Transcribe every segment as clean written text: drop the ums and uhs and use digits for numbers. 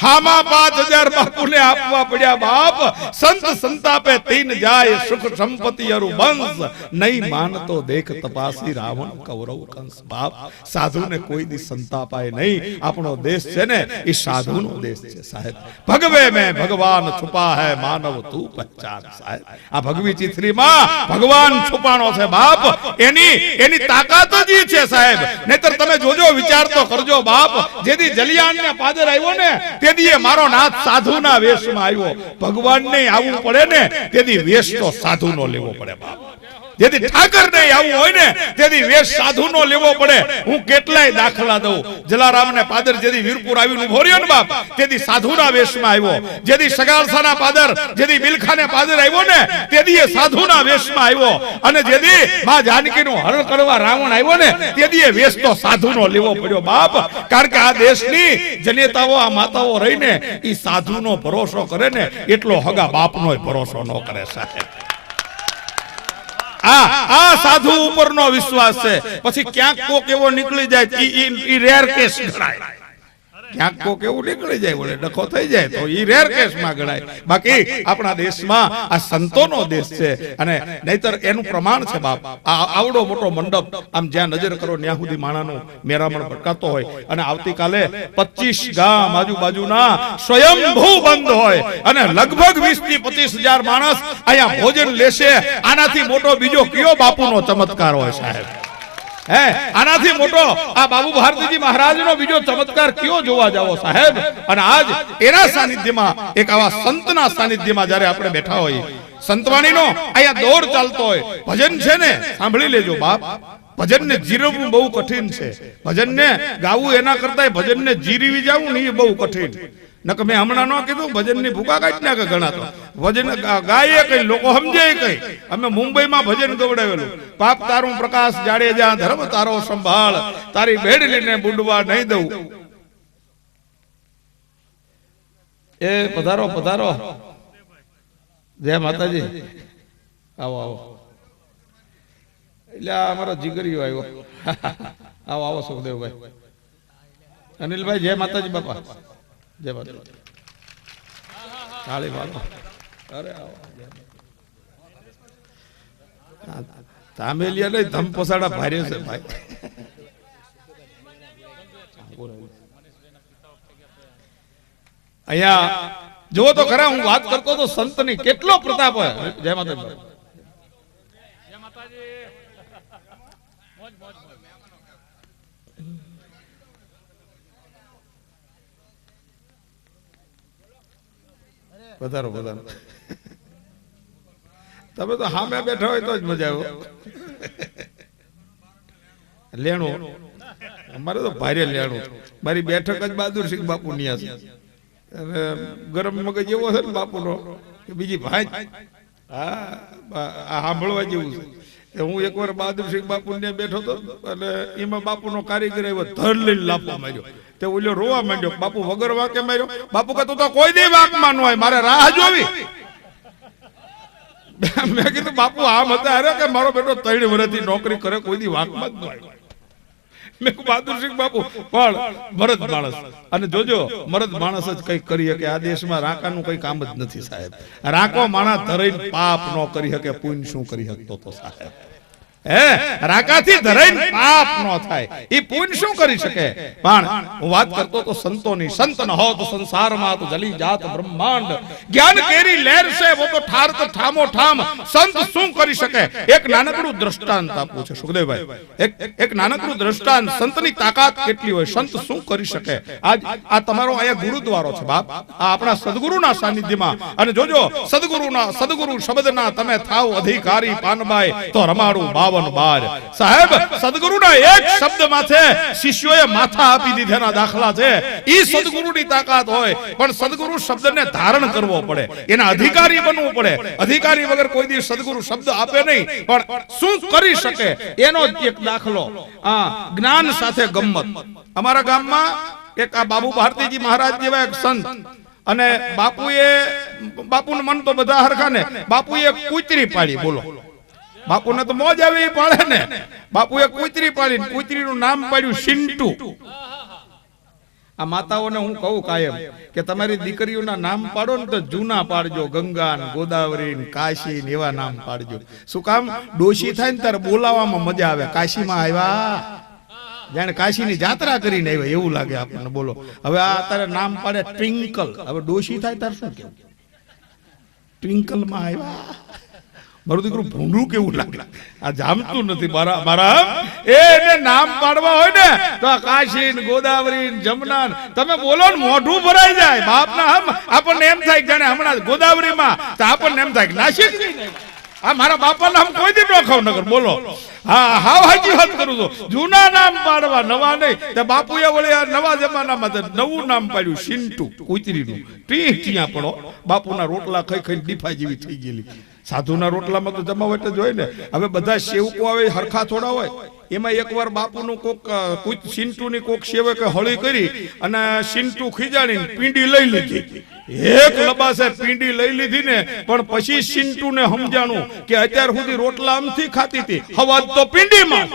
हामा 5000 बापू ने आपवा पड़ा बाप संत संतापे 3 जाए सुख संपत्ति अरु वंश नहीं मान तो देख तपासी रावण कौरव कंस बाप साधु ने कोई दी संतापाए नहीं अपनो देश छे ने ई साधु नो देश छे साहेब भगवे में भगवान छुपा है मानव तू पहचान साहेब आ भगवी चित्री मां भगवान छुपाणो छे बाप एनी एनी ताकात जी छे साहेब नहीतर तमे जोजो विचार तो करजो बाप जेदी जलियान ने पादर आव्यो ने तेदी मारो नाथ साधु ना वेश में आव्यो भगवान ने आवू पड़े ने तेदी वेश तो साधु नो लेवो पड़े बाप यदि ठाकर नहीं आवू होय ने तेदी वेश साधु नो लेवो पड़े हूं केटलाय दाखला दઉં जलाराम ने पादर जेदी वीरपुर आवीने उभो रह्यो ने बाप तेदी साधुना वेश में आव्यो जेदी सगालसाना पादर जेदी बिलखाने पादर आव्यो ने तेदी ए साधुना वेश में आव्यो अने जेदी मां जानकी नो हरण करवा रावण आव्यो ने तेदी ए वेश तो साधु नो लेवो पड्यो बाप कारण के आ देशनी जनेताओ आ माताओ रहीने ई साधु नो भरोસો करे ने એટલો હગા બાપનો ભરોસો ન કરે સાહેબ आ साधु ऊपर नो विश्वास है पछी क्या को केवो निकली जाए ई रेर केस गणाय क्या को केवो निकली जाए बोले डखो થઈ જાય तो ई रेर केस માં ગણાય बाकी अपना देश में आ संतो नो देश छे अने नहीतर एनु प्रमाण छे बाप आवडो मोटो मंडप आम ज्या नजर करो न्या सुधी माणानो मेरामण भटकातो होय अने आवती काले 25 गाम आजूबाजूना स्वयंभू बंद होय अने लगभग 20 થી 25,000 माणस आया भोजन लेशे आनाथी मोटो बीजो कयो बापूनो चमत्कार होय साहेब है आनाथी मोटो आ बाबू भारतीजी महाराज नो बीजो चमत्कार क्यों जोवा जावो साहेब अने आज एना सानिध्य में एक आवा संतना सानिध्य में जारे आपणे बैठा होय संतवाणी नो आया दौर चालतो होय भजन छे ने सांभળી लेजो बाप भजन ने जीरवવું बहु कठिन छे भजन ने गावू एना करता भजन ने जीरवी जावू नहीं बहु कठिन नक मैं हमणा न कीधुं भजन नी भूका काढी नाखे घणा तो भजन गाये कई लोको समजे कई अमे मुंबई में भजन गवडावेलुं पाप तारू प्रकाश जाडेजा धर्म तारो संभाळ तारी भेडलीने बुंडवा नहीं दઉં ए पधारो पधारो जय माताजी आओ आओ એટલે અમારો જીગરીયો આવ્યો આવો આવો સુખદેવભાઈ અનિલભાઈ જય માતાજી બાપા जय माता ताली मारो अरे आओ तामेलिया नहीं धम पोसाड़ा भारी से भाई अया जो तो खरा हूँ बात करतो तो संतनी केटलो प्रताप है जय माता पधारो पधारो तब तो हाँ मैं बैठा हो तो मजा आओ लेणो हमारे तो भारे लेणो मारी बैठक ज बहादुर सिंह बापू नी आसे गरम मगज एवो छे ने बापू नो के बीजी भाई आ सांभळवा जेवुं छे हूँ एक बार बहादुर सिंह बापू ने बैठो तो એટલે એમાં બાપુ નો કારીગર આવ્યો ધર લઈને લાપો માર્યો તે ઓલો રોવા માંડ્યો બાપુ વગર વાકે માર્યો બાપુ કે તું તો કોઈ દી વાકમાં ન હોય મારે રાહ જોવી મેં કીધું બાપુ આમ હતા અરે કે મારો બેટો 3 વર્ષથી નોકરી કરે કોઈ દી વાકમાં જ ન આવ્યો મેં બહાદુર સિંહ બાપુ પણ મરદ માણસ અને જોજો મરદ માણસ જ કઈ કરી શકે આ દેશમાં રાકાનું કઈ કામ જ નથી સાહેબ રાકો માણસ ધરીને પાપ ન કરી શકે પુણ્ય શું કરી શકતો તો સાહેબ રાકાથી ધરાઈને પાપ નો થાય ઈ પુણ્ય શું કરી શકે પણ હું વાત કરતો તો સંતોની સંત ન હો તો સંસારમાં તો જલી જાત બ્રહ્માંડ જ્ઞાન કેરી લહેર છે વો તો ઠાર તો ઠામો ઠામ સંત શું કરી શકે એક નાનકડું દ્રષ્ટાંત આપું છે સુખદેવભાઈ એક નાનકડું દ્રષ્ટાંત સંતની તાકાત કેટલી હોય સંત શું કરી શકે આજ આ તમારો આયા ગુરુદ્વારો છે બાપ આ આપણા સદગુરુના સાનિધ્યમાં અને જોજો સદગુરુ શબ્દના તમે થાવ અધિકારી પાનબાઈ તો રમાડું 52 બાર સાહેબ સદગુરુના એક શબ્દ માથે શિષ્યોએ માથા આપી દીધાના દાખલા છે ઈ સદગુરુની તાકાત હોય પણ સદગુરુ શબ્દને ધારણ કરવો પડે એના અધિકારી બનવું પડે અધિકારી વગર કોઈ દિવસ સદગુરુ શબ્દ આપે નહીં પણ શું કરી શકે એનો એક દાખલો આ જ્ઞાન સાથે ગમ્મત અમારા ગામમાં એક આ બાબુ ભારતીજી મહારાજ જેવા એક સંત અને બાપુનું મન તો બધા હરખા ને બાપુએ કૂતરી પાડી બોલો बापू ने तो मौज आवे पाड़े ने बापू ए कूतरी पाड़ी कूतरी नु नाम पाड्યું સિન્ટુ આ માતાઓને હું કહું કાયમ કે તમારી દીકરીઓના નામ પાડો ને તો જૂના પાડજો, ગંગા ને ગોદાવરી ને કાશી ને એવા નામ પાડજો. શું કામ? ડોશી થાય ને ત્યારે બોલાવવામાં મજા આવે. કાશીમાં આવ્યા, જાણે કાશીની જાત્રા કરીને આવ્યા એવું લાગે આપણને. બોલો હવે આ તારે નામ પાડે ટ્વિંકલ, હવે ડોશી થાય તારે શું કેવું? ટ્વિંકલ માં આવ્યા. મારું દીકરું ભૂંડું કેવું લાગે, આ જામતું નથી. મારા એને નામ પાડવા હોય ને તો કાશી ને ગોદાવરી ને જમના તમે બોલો ને મોઢું ભરાઈ જાય. બાપના હમ આપણને એમ થાય જાણે હમણાં ગોદાવરીમાં, તો આપણને એમ થાય કે નાસિક. આ મારા બાપા નામ કોઈ દી ન ખાવ નગર. બોલો હા હાવ હાજી વાત કરું છું. જૂના નામ પાડવા, નવા નહીં. તે બાપુએ વળી આ નવા જમાનામાં નવું નામ પાડ્યું, સિન્ટુ કુતરીનું. ટીયા પડો બાપુના રોટલા ખાઈ ખાઈ ડીફા જેવી થઈ ગયેલી. સાધુના રોટલામાં તો જમાવટ જ હોય ને. હવે બધા સેવકો આવે હરખા થોડા હોય. એમાં એકવાર બાપુનું કોક સિન્ટુની કોક સેવકે હળી કરી અને સિન્ટુ ખીજાડીને પીંડી લઈ લીધી. એક લબાસે પીંડી લઈ લીધી ને, પણ પછી સિન્ટુને સમજાણું કે અત્યાર સુધી રોટલા આમથી ખાતી હતી, હવાજ તો પીંડીમાં.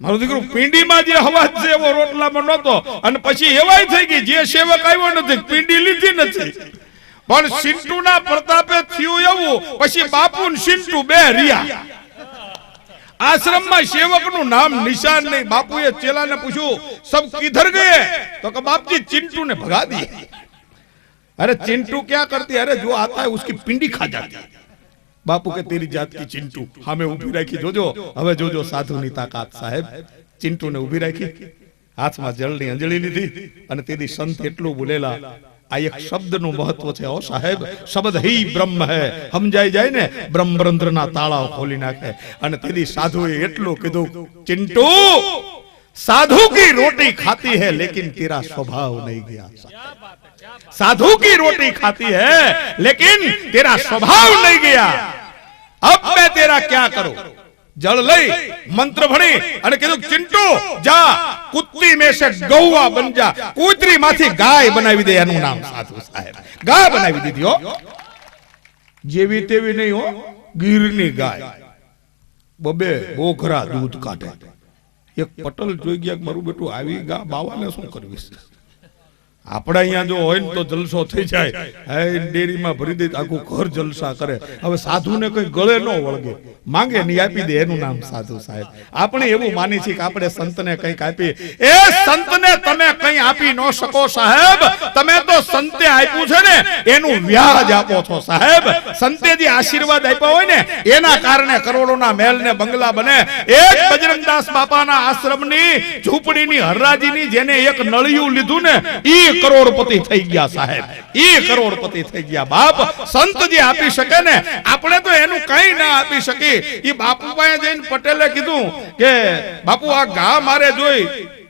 મારું દીકરું પીંડીમાં જે હવાજ છે એવો રોટલામાં નહોતો. અને પછી એવાય થઈ ગઈ જે સેવક આવ્યો નથી પીંડી લીધી નથી. પણ સિન્ટુના પ્રતાપે થયું એવું, પછી બાપુ ને સિન્ટુ બે રહ્યા. આશ્રમમાં સેવકનું નામ નિશાન નહીં. બાપુએ ચેલાને પૂછ્યું સબ કિધર ગયે? તો કે બાપજી चिंटू ने भगा दिए. अरे चिंटू क्या करती? अरे जो आता है उसकी पिंडी खा जाती. बापू के तेरी जात की चिंटू. हमें उभी રાખી. જોજો હવે જોજો સાધુની તાકાત સાહેબ. चिंटू ने ઉભી રાખી, હાથમાં જળની અંજળી લીધી અને તેદી સંત એટલું બોલેલા. આ એક શબ્દનું મહત્વ છે ઓ સાહેબ. શબ્દ હી બ્રહ્મ હે સમજાઈ જાય ને, બ્રહ્મરંધ્રના તાળાઓ ખોલી નાખે. અને તેદી સાધુએ એટલું કીધું, चिंटू साधु की रोटी खाती है लेकिन तेरा स्वभाव नहीं गया. साधु की रोटी खाती है लेकिन तेरा स्वभाव नहीं गया. अब मैं तेरा क्या करूं? जल लई मंत्र भणी અને કીધું चिंटू જા કુત્તી में से गौवा बन जा. કૂતરી માંથી ગાય બનાવી દે. એનું નામ સાધુ સાહેબ. ગાય બનાવી દીધી હો. જેવી તેવી નહીં હો, ગીરની ગાય. બબે બોઘરા દૂધ કાઢે. એક પટલ જોઈ ગયા મારું બેટું આવી ગા બાવાને શું કરવીશ. આપણે અહીંયા જો હોય ને તો જલસો થઈ જાય. હે ડેરીમાં ભરી દે આખું ઘર જલસા કરે. હવે સાધુને કઈ ગળે ન વળગે, માંગે નહીં આપી દે. એનું નામ સાધુ સાહેબ. આપણે એવું માની છીએ કે આપણે સંતને કંઈક આપીએ. એ સંતને તમે કંઈ આપી ન શકો સાહેબ. તમે તો સંતે આપ્યું છે ને એનું વ્યાજ આપો છો સાહેબ. સંતે જે આશીર્વાદ આપ્યા હોય ને એના કારણે કરોડોના મહેલ ને બંગલા બને. એક બજરંગદાસ બાપાના આશ્રમની ઝૂંપડીની હરરાજીની જેને એક નળિયું લીધું ને ઈ કરોડપતિ થઈ ગયા સાહેબ. ઈ કરોડપતિ થઈ ગયા. બાપ સંત જે આપી શકે ને આપણે તો એનું કઈ ના આપી શકી. ઈ બાપુ પાસે જઈને પટેલે કીધું કે બાપુ આ ગા મારે જોઈ.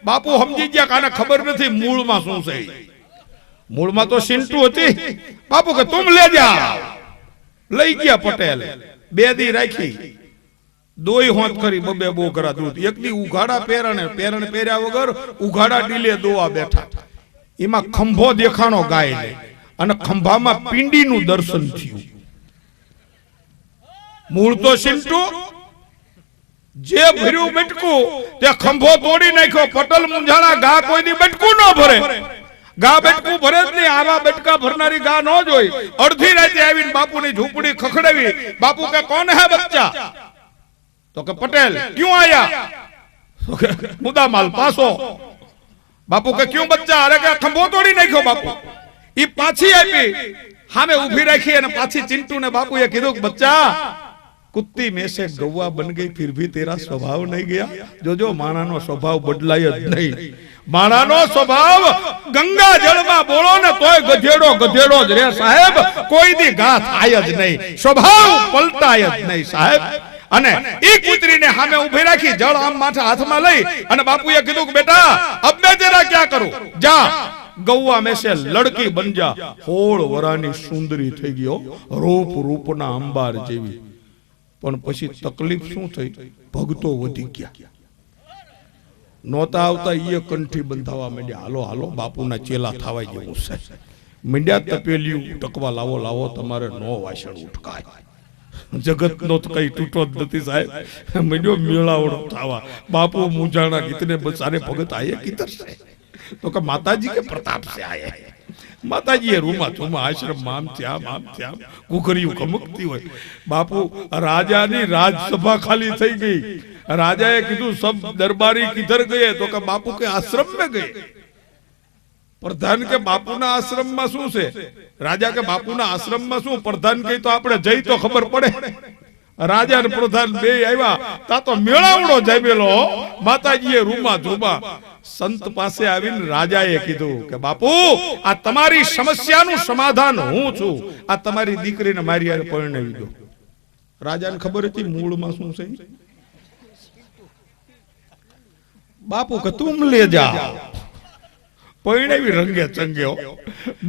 બાપુ સમજી ગયા કાને ખબર નથી મૂળમાં શું છે. મૂળમાં તો સિન્ટુ હતી. બાપુ કે તુમ લે જા. લઈ ગયા પટેલ. બે દી રાખી, દોઈ હોત કરી બબે બોઘરા દૂધ. એક દી ઉઘાડા પેરણ પહેર્યા વગર ઉઘાડા ડીલે દોવા બેઠા. એમાં ખંભો દેખાણો ગાય ને, અને ખંભામાં પિંડીનું દર્શન થયું. મૂળ તો સિન્ટુ જે ભર્યું બટકું તે ખંભો તોડી નાખ્યો. પટલ મુંજાણા ગા કોઈ દી બટકું ન ભરે. ગા બટકું ભરે જ નહીં. આવા બટકા ભરનારી ગા ન જોઈ. અડધી રાતે આવીને બાપુની ઝૂંપડી ખખડાવી. બાપુ કે કોણ હે બચ્ચા? તો કે પટેલ. ક્यों आया? मुदा माल पासो. बापू के क्यों बच्चा? अरे क्या खंभो तोड़ी नाख्यो बापू. ई पाछी आपी हामे उभी राखी અને પાછી चिंटू ने बापूए कीधुं बच्चा कुत्ती में से गौवा बन गई फिर भी तेरा स्वभाव नहीं गया. जो माणानो स्वभाव बदलाय જ નહીં. माणानो स्वभाव गंगा जलમાં બોલો ને તોય ગધેડો ગધેડો જ રે સાહેબ. કોઈ દી ઘા થાય જ નહીં. સ્વભાવ પલટાય જ નહીં સાહેબ. અને ઈ કૂતરીને સામે ઉભી રાખી, જળ આમ માથે હાથમાં લઈ અને બાપુએ કીધું કે બેટા અબ मैं तेरा क्या करूं? जा गौवा में से लड़की बन जा. હોળ વરાની સુંદરી થઈ ગયો, રૂપ રૂપના અંબાર જેવી. પણ પછી તકલીફ શું થઈ? ભક્તો વધી ગયા. નોતા આવતા ઈ કંઠી બંધાવા માંડ્યા. હાલો હાલો બાપુના ચેલા થવાય જેવું છે. મીંડ્યા તપેલિયું ટકવા લાવો લાવો તમારે નો વાસણ ઉઠકાય. जगत नो तो कई टूटो नहीं साहेब. मीडियो मेलावड़ो थावा. बापू मुंजाणा कितने सारे भगत आए किधर से. तो कि माताजी के प्रताप से आए माताजी ये रूमा चूमा आश्रम माम थया कुकरियों कमकती हो बापू राजा नी राजसभा खाली थई गई राजाए कीधु सब दरबारी किधर गए तो कि बापू के आश्रम में गए प्रधान के बापू ना आश्रम में शू से राजा के बापू ना आश्रम में शू प्रधान के तो आपने जई तो खबर पड़े राजा ने प्रधान बे आव्या ता तो मेळावड़ो जामेलो माताजीए रूमा धोबा संत पासे आवीने राजाए कीधुं के बापू आ तमारी समस्यानुं समाधान हूँ छुं आ तमारी दीकरीने मारी हारे परणावी दो राजाने खबर हती मूळमां शुं छे बापू के तुम ले जा परिणामी रंगे चंगे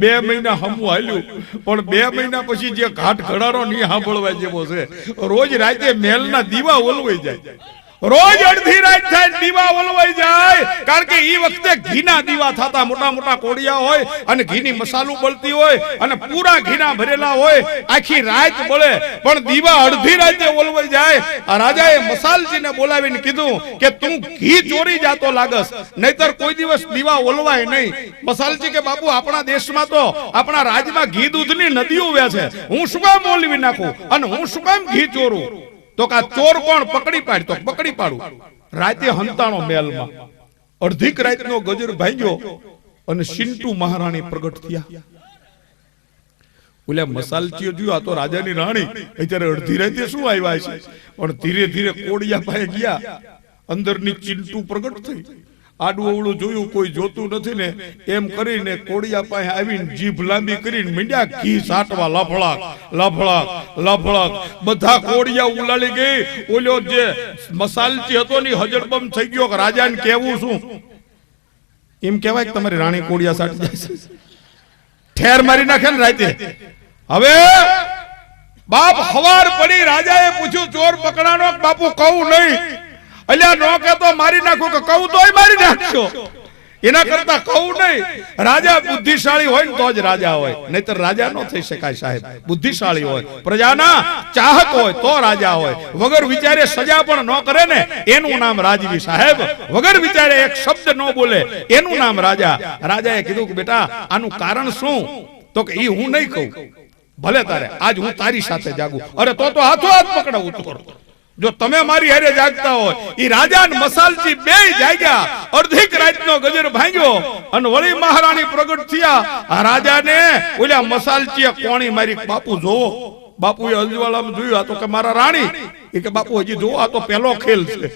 2 महीना हमू हाल्યું પણ 2 મહિના પછી જે ઘાટ ઘડારો ની સાંભળવા જેવો છે રોજ રાતે મહેલના દીવા ઓલવાઈ જાય રોજ અડધી રાત થાય દીવા ઓલવાઈ જાય કારણ કે ઈ વખતે ઘીના દીવા થાતા મોટા મોટા કોડિયા હોય અને ઘીની મસાલો બળતી હોય અને પૂરા ઘીના ભરેલા હોય આખી રાત બળે પણ દીવા અડધી રાતે ઓલવાઈ જાય આ રાજાએ મસાલજીને બોલાવીને કીધું કે તું ઘી ચોરી જાતો લાગસ નહીતર કોઈ દિવસ દીવા ઓલવાય નહીં મસાલજી કે બાપુ આપણા દેશમાં તો આપણા રાજમાં ઘી દૂધની નદીઓ વ્યા છે હું શું કામ ઓલવી નાખું અને હું શું કામ ઘી ચોરું तो का चोर कोण पकड़ी पाड़ तो पकड़ी पाड़ू राते हंताणो मेल में अर्धीक रात नो गजर भांग्यो अने शिंटू महाराणी प्रगट थिया ओला मसालचीओ जो आ तो राजानी राणी अत्यारे अर्धी राते शुं आव्या छे पण धीरे धीरे कोडिया पाए गया अंदरनी चिंटू प्रगट थई आडू अवळू जोयुं कोई जोतुं नथी ने एम करीने कोडिया पासे आवीने जीभ लांबी करीने मींड्या घी साटवा लफड़ाक लफड़ाक लफड़ाक बधा कोडिया उलाળી गई ओलो जे मसालची हतो नी हजरबम થઈ ગયો રાજાને કહેવું શું એમ કહેવાય કે તમારી રાણી કોડિયા સાટી જાય છે ઠેર મારી નાખે ને રાતે હવે બાપ હવાર પડી રાજાએ પૂછ્યું ચોર પકડાનો બાપુ કહું નહીં अल्या नो के तो मारी नाखो के कहू तोय मारी नाखशो एना करता कहू नहीं राजा बुद्धिशाली होय तो ज राजा होय नहीतर राजा नो थई शकाय साहेब बुद्धिशाली होय प्रजाना चाहत होय तो राजा होय वगर विचारे सजा पण न करे ने एनु नाम राजवी साहेब वगर विचारे एक शब्द न बोले एनु नाम राजा राजाए कीधुं के बेटा आनु कारण शुं तो के ई हूं नहीं कहूं भले तारे आज हूं तारी साथे जागू अरे तो हाथो हाथ पकड़ावू तो जो तमे मारी हारे जागता हो ई राजा ने मसालची बे जाग्या अर्धीक रातनो गजर भांग्यो अने वળી महाराणी प्रगट थिया आ राजा ने ओला मसालचीए कोणी मारी बापू जो बापूए अंजवाळामां जोयुं आ तो के मारा राणी ए के बापू हजी जो आ तो पहेलो खेल छे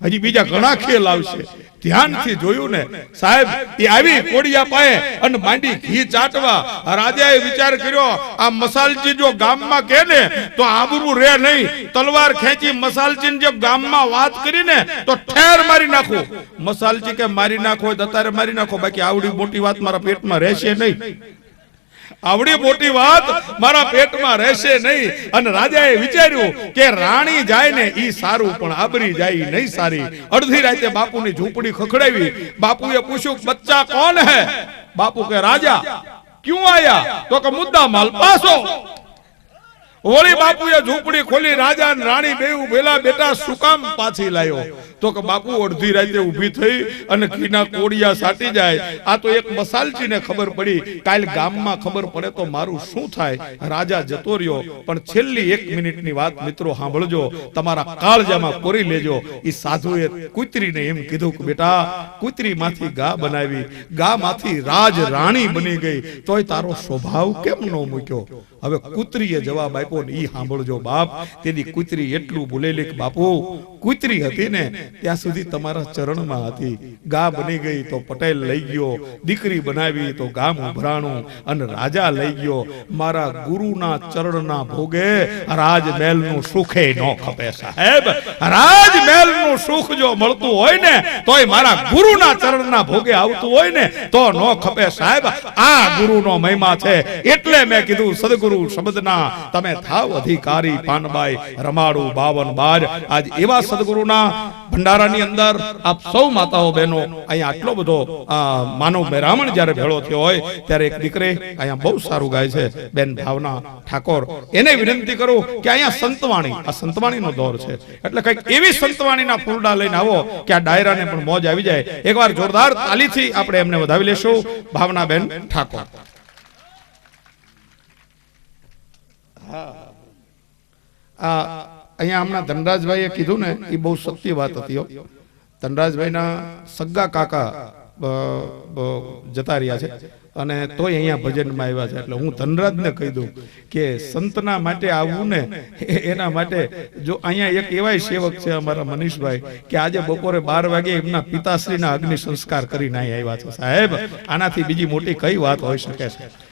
हजी बीजा घणा खेल आवशे ध्यान थी जोयुं ने साहेब ई आवी कोडिया पाए अने मांडी घी चाटवा राजाए विचार कर्यो आ मसालची जो गाम में के ने तो आबरू रे नहीं तलवार खेंची मसालची जो गाम में बात करी ने तो ठेर मारी नाखो मसालची के मारी नाखो दतारे मारी नाखो बाकी आवड़ी मोटी बात मारा पेट में रहेशे नहीं आवड़ी मोटी बात मारा पेट में रहेशे नहीं अने राजाए विचार्યું के राणी जाय ने ई सारू पण आबरी जाय नहीं सारी अर्धी राते बापू ने झूंपड़ी खखड़ावी बापूए पूछ्યું बच्चा कौन है बापू के राजा क्यों आया तो के मुद्दा माल पासो वળી બાપુએ ઝૂંપડી ખોલી રાજા અને રાણી બેઉ ભેલા બેટા શું કામ પાછી લાયો તો કે બાપુ અડધી રાતે ઊભી થઈ અને ઘીના કોડિયા સાટી જાય આ તો એક મસાલચીને ખબર પડી કાલ ગામમાં ખબર પડે તો મારું શું થાય રાજા જતો રહ્યો પણ છેલ્લી 1 મિનિટની વાત મિત્રો સાંભળજો તમારા કાળજામાં કોરી લેજો ઈ સાધુએ કૂતરીને એમ કીધું કે બેટા કૂતરીમાંથી ગા બનાવી ગામાંથી રાજ રાણી બની ગઈ તોય તારો સ્વભાવ કેમ ન મૂક્યો હવે કૂતરીએ જવાબ આપ્યો ને ઈ સાંભળજો બાપ તેની કૂતરી એટલું બોલેલી કે બાપુ કૂતરી હતી ને ત્યાં સુધી તમારા ચરણમાં હતી ગા બની ગઈ તો પટેલ લઈ ગયો દીકરી બનાવી તો ગામ ઉભરાણું અને રાજા લઈ ગયો મારા ગુરુના ચરણના ભોગે રાજમહેલનું સુખે ન ખપે સાહેબ રાજમહેલનું સુખ જો મળતું હોય ને તોય મારા ગુરુના ચરણના ભોગે આવતું હોય ને તો ન ખપે સાહેબ આ ગુરુનો મહિમા છે એટલે મેં કીધું સદગુરુ શબ્દના તમે થાવ અધિકારી પાનબાઈ રમાડું 52 બાર। આજ એવા સદગુરુના ભંડારાની અંદર આપ સૌ માતાઓ બહેનો અહીંયા આટલો બધો માનવ મેરામણ જ્યારે ભેળો થયો હોય ત્યારે એક દીકરી અહીંયા બહુ સારું ગાય છે બેન ભાવના ઠાકોર, એને વિનંતી કરું કે અહીંયા સંતવાણી, આ સંતવાણીનો દોર છે એટલે કંઈક એવી સંતવાણીના ફૂલડા લઈને આવો કે આ ડાયરાને પણ મોજ આવી જાય। એકવાર જોરદાર તાલીથી આપણે એમને વધાવી લેશું ભાવના બેન ઠાકોર। અહીંયા હમણાં ધનરાજભાઈએ કીધું ને એ બહુ સત્ય વાત હતી। ધનરાજભાઈના સગ્ગા કાકા જતા રહ્યા છે અને તોય અહીંયા ભજનમાં આવ્યા છે એટલે હું ધનરાજને કહી દઉં કે સંતના માટે આવવું ને એના માટે જો અહીંયા એક એવાય સેવક છે અમારા મનીષભાઈ કે આજે બપોરે 12 વાગે એમના પિતાશ્રીના અગ્નિ સંસ્કાર કરીને અહીં આવ્યા છે। સાહેબ આનાથી બીજી મોટી કઈ વાત હોઈ શકે છે?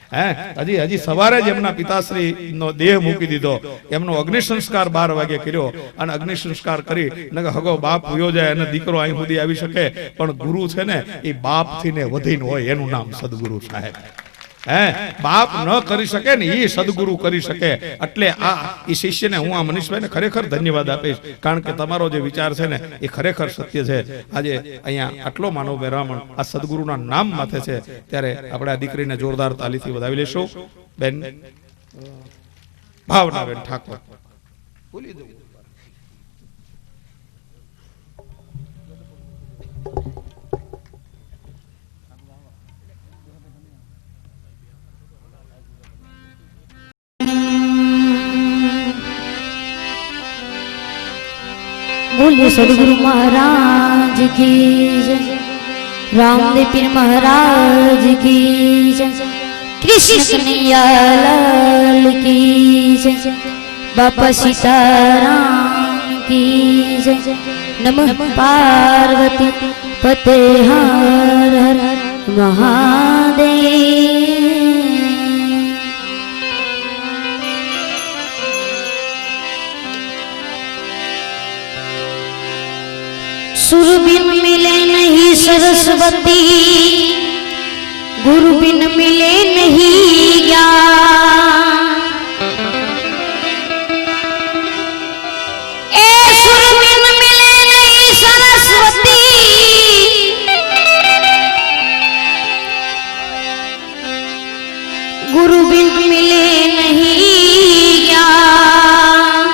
હજી સવારે જ એમના પિતાશ્રી નો દેહ મૂકી દીધો, એમનો અગ્નિ સંસ્કાર 12 વાગે કર્યો અને અગ્નિ સંસ્કાર કરી નકર હગો બાપ ભૂયો જાય અને દીકરો અહીં સુધી આવી શકે પણ ગુરુ છે ને એ બાપ થી ને વધીને હોય, એનું નામ સદગુરુ સાહેબ। બાપ ન કરી શકે ને એ સદગુરુ કરી શકે એટલે આ એ શિષ્યને હું આ મનીષભાઈને ખરેખર ધન્યવાદ આપીશ કારણ કે તમારો જે વિચાર છે ને એ ખરેખર સત્ય છે। આજે અહીંયા આટલો માનવ મેરામણ આ સદગુરુના નામ માથે છે ત્યારે આપણે આ દીકરીને જોરદાર તાલીથી વધાવી લેશું બેન ભાવના બેન ઠાકોર। બોલી દઉં बोलिए सदगुरु महाराज की जय, रामदेव पीर महाराज की जय, कृष्ण कन्हैया लाल की जय, बापा सीताराम की जय। नमः पार्वती पते हर हर महादेव। सुर बिन मिले नहीं सरस्वती, गुरु बिन मिले नहीं ज्ञान। ए सुर बिन मिले नहीं सरस्वती, गुरु बिन मिले नहीं ज्ञान।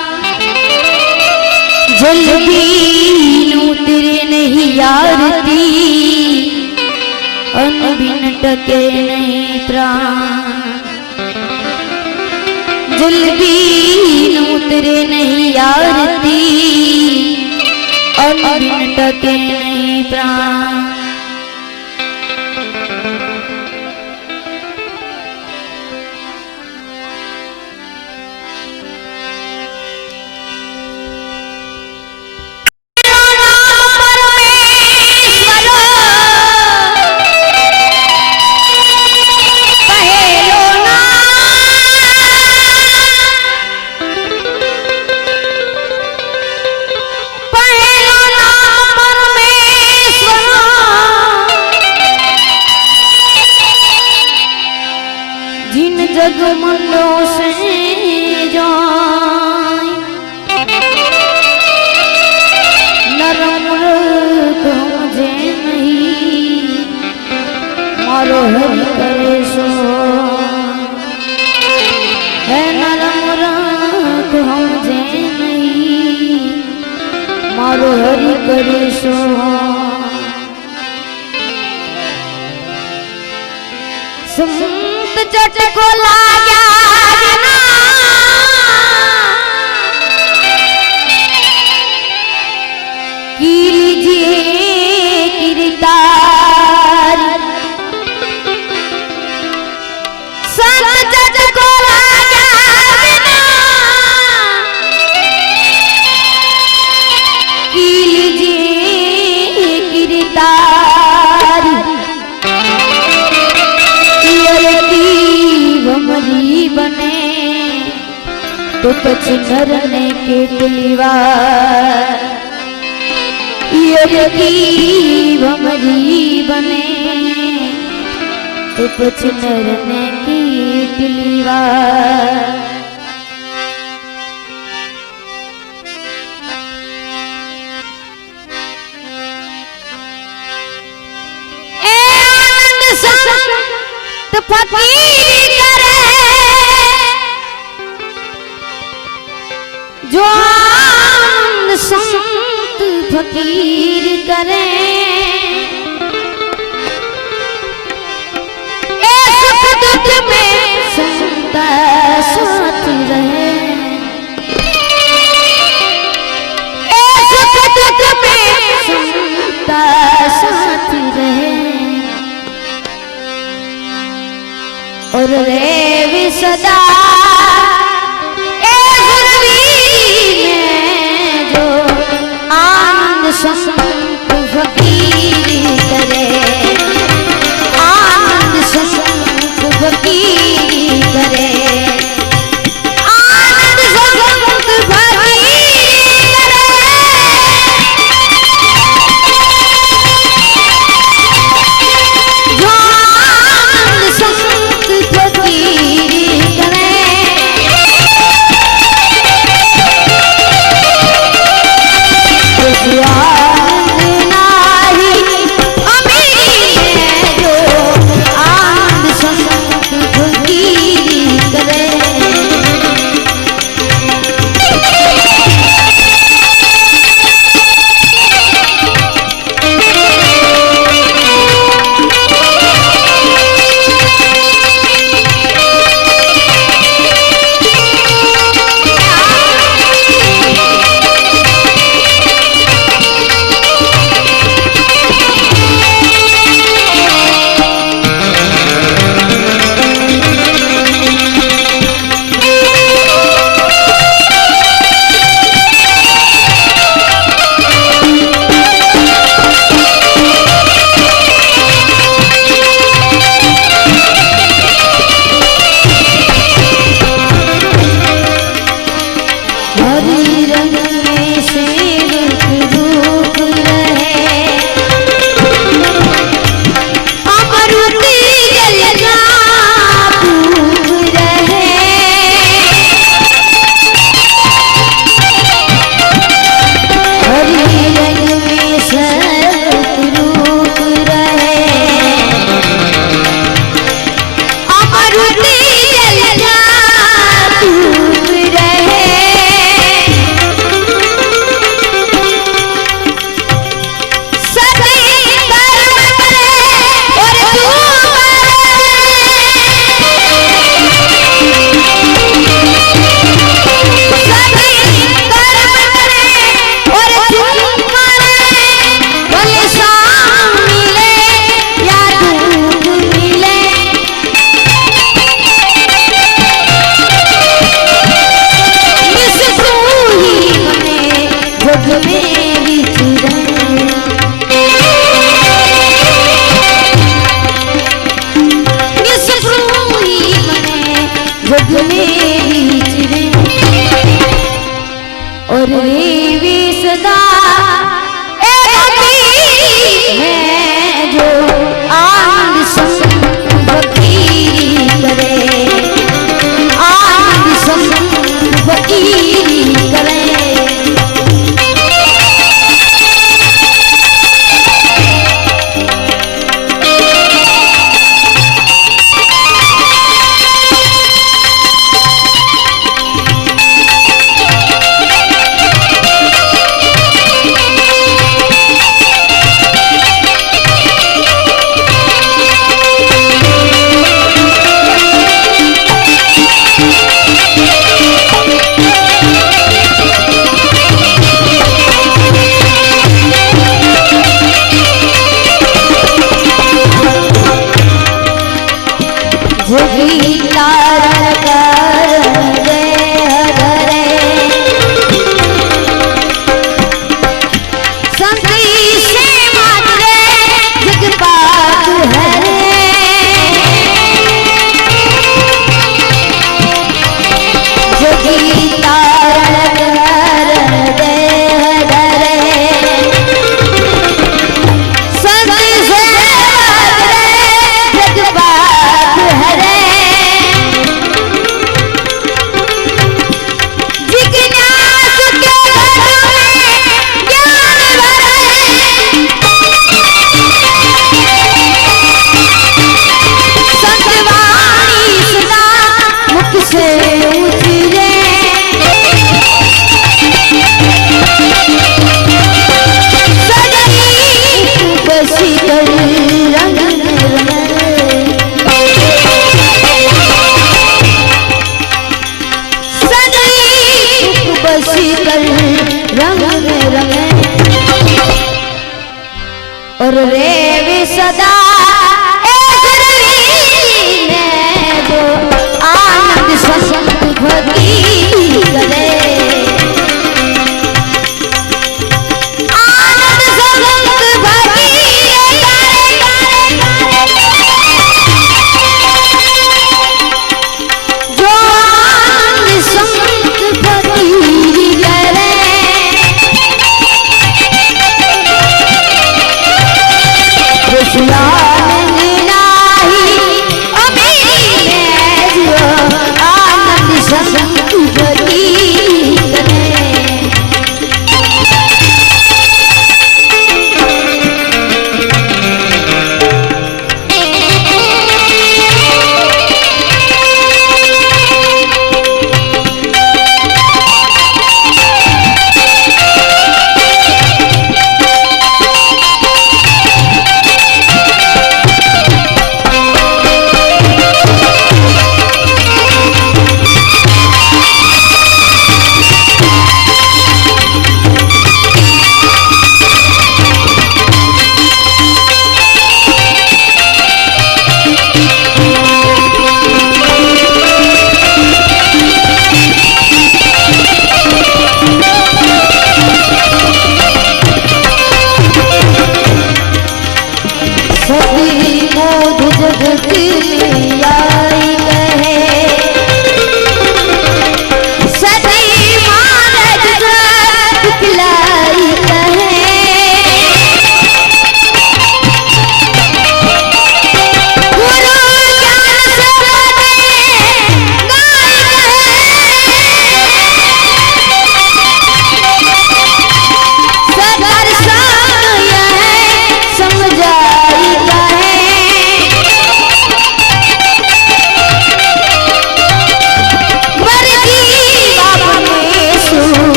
जल बिन उतरे नहीं आरती, अन्न बिन टके नहीं प्राण। जल बिन उतरे नहीं आरती, अन्न बिन टके नहीं प्राण। जगमंडों से जाए नरम मुझे नहीं, मारो हरि करे सो है। नरम मुझे नहीं, मारो हरि करे सो। संत जट को लाग्या बिना, की लीजिए गिरदार। संत जट को लाग्या बिना, की लीजिए गिरदार। भमरी बने तो પછી નરને કેટલી વાર, યકી ભમરી બને તો પછી નરને કેટલી વાર। फकीर करे जो आनंद संत फकीर करे ए सुख दुख में संत साथ रहे ए सुख दुख में संत साथ रहे और रे भी सदा संत फकीर करे आनंद संत फकीर करे आनंद संत फकीर करे जो आनंद संत फकीर करे और रे सदा है जो आनंद संत फकीर करे आनंद संत फकीर करे रे वे सदा ए जरवी में जो आनंद संत भक्ति करे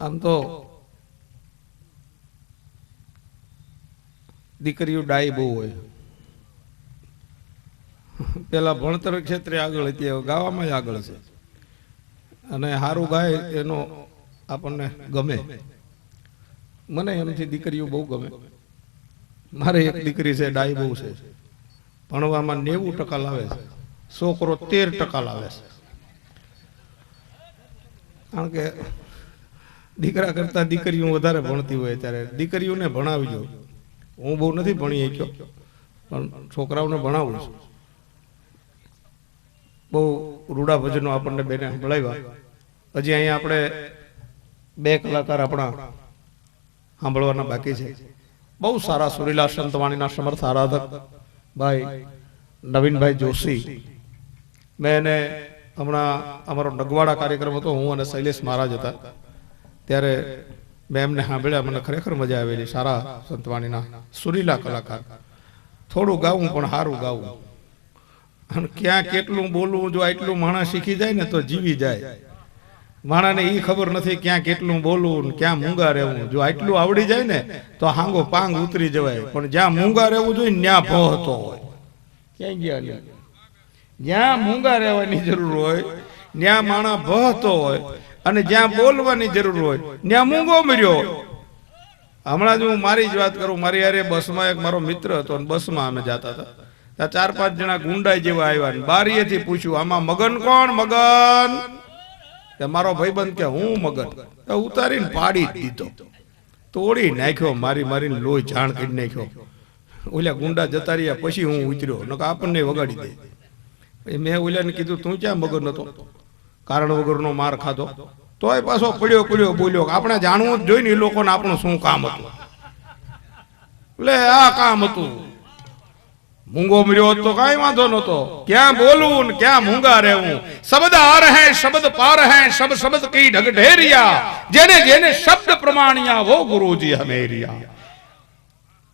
આમ તો દીકરીઓ ડાય બહુ હોય. પેલા ભણતર ક્ષેત્રે આગળ હતી, હવે ગાવામાં આગળ છે. અને સારું ગાય એનો આપણને ગમે. મને એમથી દીકરીઓ બહુ ગમે. મારે એક દીકરી છે, ડાય બહુ છે. ભણવામાં 90% લાવે છે, છોકરો 13% લાવે છે. કારણ કે દીકરા કરતા દીકરીઓ વધારે ભણતી હોય ત્યારે દીકરીઓને ભણાવજો. હું બહુ નથી ભણી શક્યો, પણ છોકરાઓને ભણાવું છું. બહુ રૂડા ભજનો આપણને બેને સંભળાવ્યા. હજી અહીંયા આપણે 2 કલાકાર આપણા સાંભળવાના બાકી છે. બહુ સારા સુરીલા સંતવાણીના સમર્થ આરાધક ભાઈ નવીનભાઈ જોશી. મેં એને હમણાં અમારો નગવાડા કાર્યક્રમ હતો, હું અને શૈલેષ મહારાજ હતા, ત્યારે મેં એમને સાંભળ્યા. મને ખરેખર મજા આવેલી. સારા સંતવાણીના સુરીલા કલાકાર. થોડું ગાવું પણ સારું ગાવું. અને ક્યાં કેટલું બોલવું, જો આટલું માણસ શીખી જાય ને તો જીવી જાય. માણાને એ ખબર નથી ક્યાં કેટલું બોલવું ને ક્યાં મૂંગા રહેવું. જો આટલું આવડી જાય ને તો હાંગો પાંગ ઉતરી જવાય. પણ જ્યાં મૂંગા રહેવું જોઈએ ત્યાં ભોહતો હોય. ક્યાં ગયા? જ્યાં મૂંગા રહેવાની જરૂર હોય ત્યાં માણા ભહતો હોય, અને જ્યાં બોલવાની જરૂર હોય ત્યાં મૂંગો મર્યો. હમણાં જ હું મારી જ વાત કરું. મારી યારે બસમાં એક મારો મિત્ર હતો, અને બસમાં અમે જતા હતા. ત્યાં 4-5 જણા ગુંડાઈ જેવા આવ્યા, ને બારીએથી પૂછ્યું, આમાં મગન કોણ? મગન. મારો ભાઈબંધ કે હું મગન. ઉતારીને પાડી જ દીધો, તોડી નાખ્યો, મારીને લોહી જાણ કરી નાખ્યો. ઓલા ગુંડા જતા રહ્યા પછી હું ઉતર્યો, નકર આપણને વગાડી દે. મેં ઓલાને કીધું, તું ક્યાં મગન હતો? કારણ વગરનો માર ખાધો. તોય પાછો પડ્યો બોલ્યો. આપણે જાણવું જ જોઈએ ને એ લોકોને આપણું શું કામ હતું. એટલે આ કામ હતું. મૂંગો મર્યો તો કઈ વાંધો નતો. ક્યાં બોલવું ને ક્યાં મૂંગા રહેવું. શબ્દ આર હે શબ્દ પાર હે, સબ શબ્દ કી ઢગ ઢેરિયા, જેને જેને શબ્દ પ્રમાણિયા વો ગુરુજી હમેરિયા.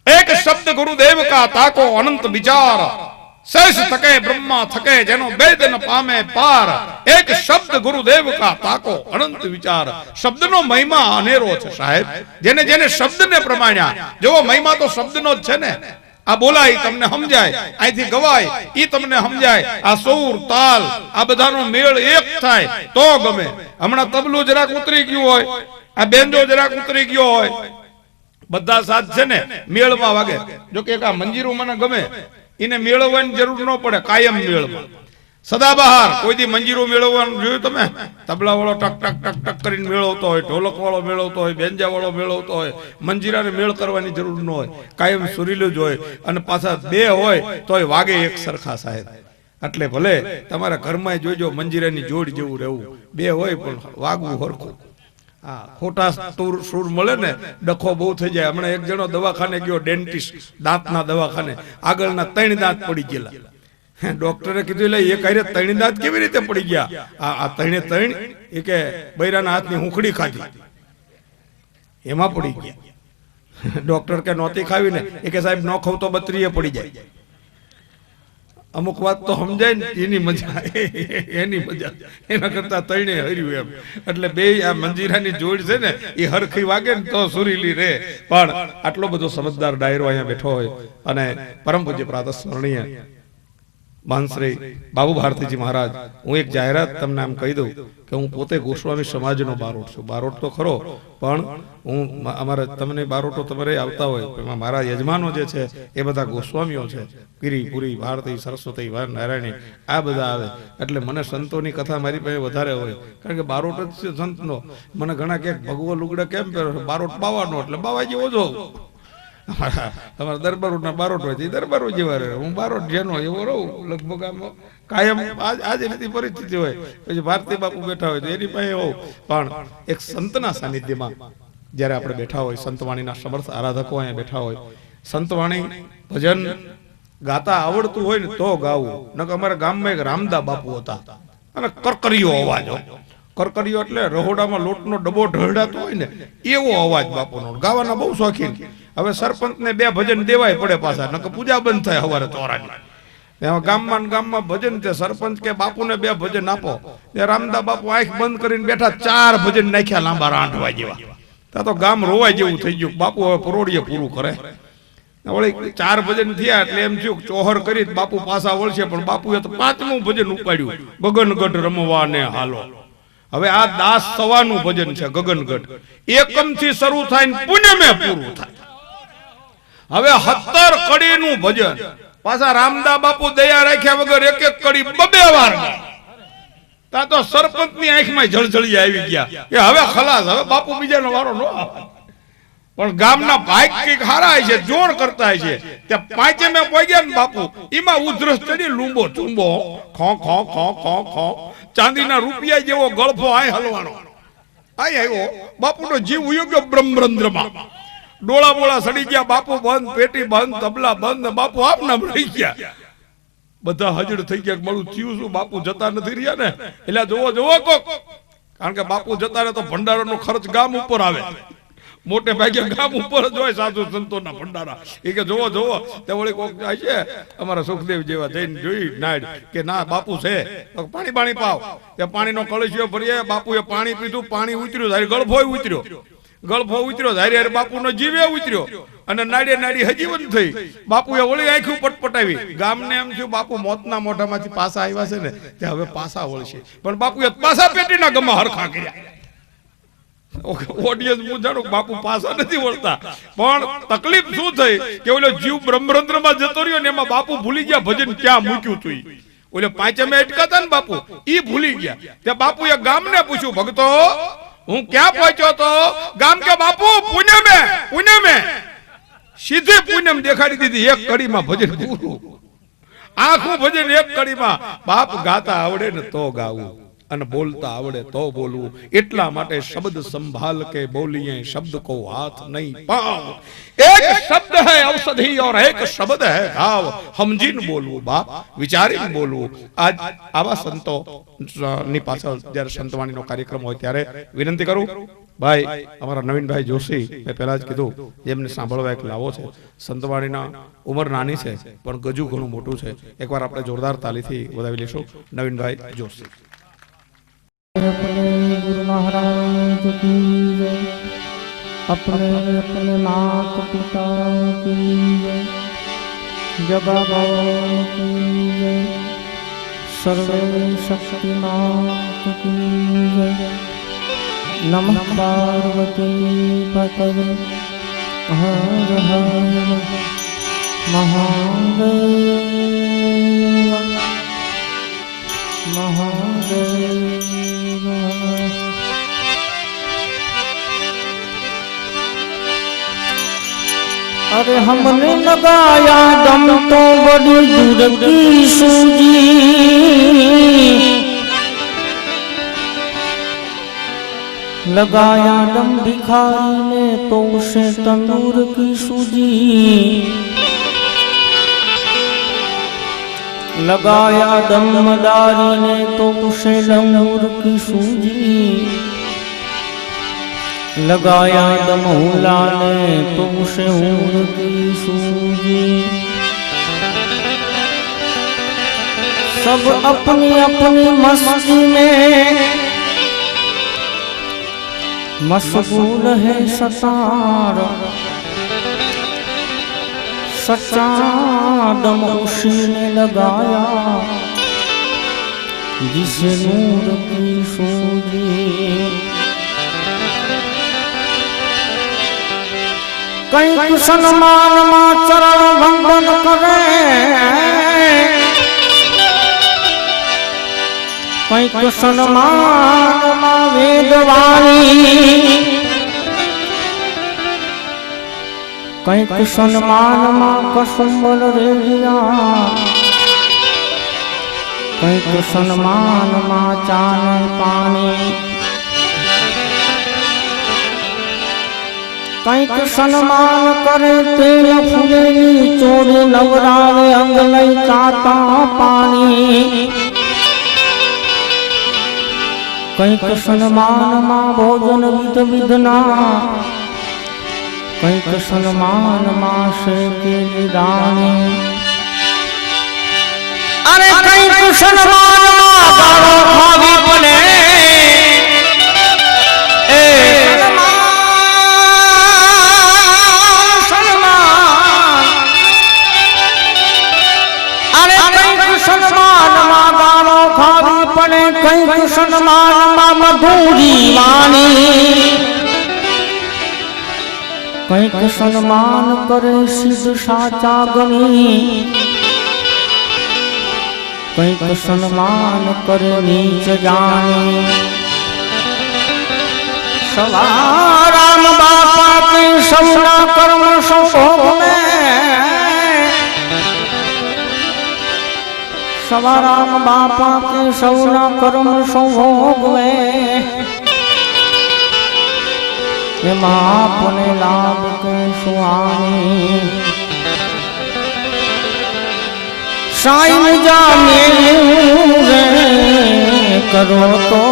એક શબ્દ ગુરુદેવ કા તાકો અનંત વિચાર, શેષ થકે બ્રહ્મા થકે જેનો વેદ ન પામે પાર. એક શબ્દ ગુરુદેવ કા તાકો અનંત વિચાર. શબ્દનો મહિમા અનેરો છે સાહેબ. જેને જેને શબ્દને પ્રમાણ્યા. જો મહિમા તો શબ્દનો જ છે ને. આ બોલાય તમને સમજાય, અહીંથી ગવાય ઈ તમને સમજાય. આ સૌર તાલ આ બધાનો મેળ એક થાય તો ગમે. હમણાં તબલું જરાક ઉતરી ગયું હોય, આ બેન્જો જરાક ઉતરી ગયો હોય, બધા સાથ છે ને મેળમાં વાગે. જો કે આ મંજીરું મને ગમે, એને મેળવવાની જરૂર ન પડે. કાયમ મેળમાં સદાબહાર. કોઈ દી મંજીરું મેળવવાનું જોયું તમે? તબલા વાળો ટક ટક ટક ટક કરીને મેળવતો હોય, ઢોલક વાળો મેળવતો હોય, બેન્જા વાળો મેળવતો હોય. મંજીરાને મેળ કરવાની જરૂર ન હોય, કાયમ સુરીલું જ હોય. અને પાછા 2 હોય તોય વાગે એક સરખા સાહેબ. એટલે ભલે તમારા ઘરમાં જોઈજો મંજીરાની જોડ જેવું રહેવું. 2 હોય પણ વાગવું હરખું. હા, ખોટા સૂર મળે ને ડખો બહુ થઈ જાય. હમણાં એક જણો દવાખાને ગયો, ડેન્ટિસ્ટ, દાંતના દવાખાને. આગળના 3 દાંત પડી ગયેલા. ડોક્ટરે કીધું, એટલે એ કઈ 3 દાંત કેવી રીતે પડી ગયા? આ 3 એ કે બૈરાના હાથની હુંખડી ખાધી એમાં પડી ગયા. ડોક્ટર કે નહોતી ખાવી ને? એ કે સાહેબ નો ખાવ તો 32 પડી જાય. અમુક વાત તો સમજાય ને એની મજા, એની મજા. એના કરતા 3 હર્યું એમ. એટલે 2 આ મંજીરાની જોડ છે ને એ હરખી વાગે ને તો સુરીલી રે. પણ આટલો બધો સમજદાર ડાયરો અહીંયા બેઠો હોય, અને પરમ પૂજ્ય પ્રાતસ્મરણીય માનશ્રી બાબુ ભારતીજી મહારાજ. હું એક જાહેરાત તમને આમ કહી દઉં કે હું પોતે ગોસ્વામી સમાજનો બારોટ છું. બારોટ તો ખરો, પણ હું અમારા તમને બારોટો તમારે આવતા હોય એમાં મારા યજમાનો જે છે એ બધા ગોસ્વામીઓ છે. ગિરી, પુરી, ભારતી, સરસ્વતી, વાન, નારાયણી આ બધા આવે. એટલે મને સંતોની કથા મારી પાસે વધારે હોય, કારણ કે બારોટ જ છે સંતનો. મને ઘણા ક્યાંક ભગવો લુગડા કેમ પહેરો? બારોટ બાવાનો એટલે બાવા જેવો જો. તમારા દરબારોના બારોટ હોય તો દરબારો જેવા રહે. હું બારોટ જેનો એવો રહું લગભગ. આમ કાયમ આજ રીતે પરિસ્થિતિ હોય. પછી ભારતી બાપુ બેઠા હોય તો એની પાસે હોઉં. પણ એક સંતના સાનિધ્યમાં જ્યારે આપણે બેઠા હોય, સંતવાણીના સમર્થ આરાધકો અહીંયા બેઠા હોય, સંતવાણી ભજન ગાતા આવડતું હોય ને તો ગાવું. નકર અમારા ગામમાં એક રામદા બાપુ હતા, અને કરકરીયો અવાજ. કરકરીયો એટલે રહોડામાં લોટનો ડબ્બો ઢળડાતો હોય ને એવો અવાજ બાપુનો. ગાવાના બહુ શોખીન. હવે સરપંચને 2 ભજન દેવાય પડે પાછા, નકર પૂજા બંધ થાય સવારે ચોરાની. એમાં ગામમાં ને ગામમાં ભજન છે. સરપંચ કે બાપુને 2 ભજન આપો. તે રામદા બાપુ આંખ બંધ કરીને બેઠા, 4 ભજન નાખ્યા લાંબા રાંઠવા જેવા. ત્યાં તો ગામ રોવાય જેવું થઈ ગયું. બાપુ હવે પરોડીએ પૂરું કરે. વળી 4 ભજન થયા એટલે એમ થયું ચોહર કરી બાપુ પાછા વળશે, પણ બાપુએ તો 5મું ભજન ઉપાડ્યું, ગગનગઢ રમવા ને હાલો. હવે આ દાસ સવાનું ભજન છે ગગનગઢ. એકમથી શરૂ થાય ને પુણ્યમે પૂરું થાય. હવે 17 કડીનું ભજન. પાછા રામદા બાપુ દયા રાખ્યા વગર એક કડી 2 વાર ગાય. તા તો સરપંચની આંખમાં જળજળી આવી ગયા કે હવે ખલાસ, હવે બાપુ બીજાનો વારો ન આવે. પણ ગામના ભાઈ કઈક હારા છે, જોણ કરતા છે. તે 5મે પહોંચ્યા ને બાપુ, એમાં ઉધરસ ચડી લૂંબો ચૂંબો ખો ખો ખો ખો ખો, ચાંદીના રૂપિયા જેવો ગળફો આય હલવાનો. આય આવ્યો બાપુનો જીવ ઉયો ગયો બ્રહ્મરંધ્રમાં. ડોળા બોળા સડી ગયા. બાપુ બંધ, પેટી બંધ, તબલા બંધ. બાપુ આપના રહી ગયા. બધા હાજર થઈ ગયા. મારું થયું શું? બાપુ જતા નથી રહ્યા ને, એટલે જોવો જોવો કોક. કારણ કે બાપુ જતા રહે તો ભંડારાનો ખર્ચ ગામ ઉપર આવે. મોટે ભાગે ગામ ઉપર જ હોય સાધુ સંતોના ભંડારા. એ કે જોવો જોવો. તે વળી કોક જાય છે અમારા સુખદેવ જેવા જઈને જોઈ નાડ કે ના બાપુ છે, તો પાણી પાણી પાવ. તે પાણીનો કળશિયો ભરીએ. બાપુએ પાણી પીધું, પાણી ઉતર્યું, ધારી ગળફોય ઉતર્યો. ગળફો ઉતર્યો, ધારી હારે બાપુનો જીવે ઉતર્યો અને નાડી નાડી હજીવન થઈ. બાપુએ વળી આંખું પટપટાવી. ગામને એમ થયું બાપુ મોતના મોઢામાંથી પાછા આવ્યા છે ને, તે હવે પાછા વળશે. પણ બાપુએ પાછા પેટીના ગમા હરખા કર્યા. ઓડિયન્સ પૂછાડું બાપુ પાછા નથી વળતા. પણ તકલીફ શું થઈ કે ઓલો જીવ બ્રહ્મરંધ્રમાં જતો રહ્યો ને, એમાં બાપુ ભૂલી ગયા ભજન ક્યાં મૂક્યું હતું. ઓલે 5મે અટકાતા ને બાપુ, ઈ ભૂલી ગયા. તે બાપુએ ગામને પૂછ્યું, ભક્તો હું ક્યાં પહોંચ્યો તો? ગામ કે બાપુ પુણ્યમે પુણ્યમે. સીધી પુણ્યમ દેખાડી દીધી. 1 કડીમાં ભજન પૂરું. આખું ભજન 1 કડીમાં. બાપ ગાતા આવડે ને તો ગાવું, અને બોલતા આવડે તો બોલવું. એટલા માટે શબ્દ સંભાલ કે બોલીએ, શબ્દ કો હાથ નહીં પાવ. એક શબ્દ હૈ ઔષધિ और एक શબ્દ હૈ ઘાવ. સમજીને બોલવું બાપ, વિચારીને બોલવું. આજ આવા સંતો ની પાછળ જ્યારે સંતવાણીનો કાર્યક્રમ હોય ત્યારે વિનંતી કરું, ભાઈ અમારા નવીનભાઈ જોશી, મેં પહેલા જ કીધું, જેમને સાંભળવા એક લાવો છે. સંતવાણીના ઉંમર નાની છે પણ ગજુ ઘણું મોટું છે. એકવાર આપણે જોરદાર તાલીથી વધાવી લઈશું નવીનભાઈ જોશી. अपने गुरु महाराज की जय, अपने अपने माता पिता की जय, जगत की जय, सर्वे शक्तिनाथ की जय. नमः पार्वती पतये हर हर महादेव महादेव. अरे हमने लगाया दम तो बड़ी दूर की सूजी, लगाया दम भिखारी ने तो उसे तंदूर की सूजी, लगाया दम मदारी ने तो उसे तंदूर की सूजी, लगाया दम हुला ने तो उसे ऊन की सूजी. सब अपनी अपनी मस्ती में मशगूल है सतार, सच्चा दम उसी ने लगाया जिसे नूर की सूजी. कहीं सन्मान मां चरण वंदन करे, कहीं सन्मान मां वेदवाणी, कहीं सन्मान मां कसुंबल रेलिया, कहीं सन्मान मां चाने पानी, कईक सन्मान करे तेल फुलेली चोरी नवरावे अंगलई चाता पानी, कईक सन्मान मां भोजन विध विधना, कईक सन्मान मां से के रानी. अरे कई कुशन गारो खावी पड़े कई सन्मान मधुरी वाणी कई सन्मान करे सिद्ध साचा गणी कई सन्मान करे नीच जानी सवा राम बापा के सौना कर्म संभोग में सवा राम बापा के सौना कर्म संभोग में अपने लाभ के सुहानी साईं जाने करो तो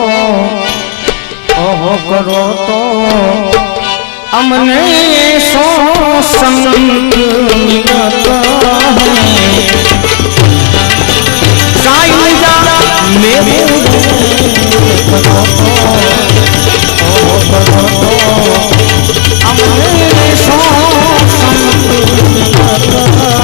ओह करो तो हमने सो संग मिलत है साईं जाने करो तो ओह करो तो हमने सो संग मिलत है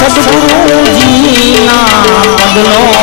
सद्गुरु जी ना बदलो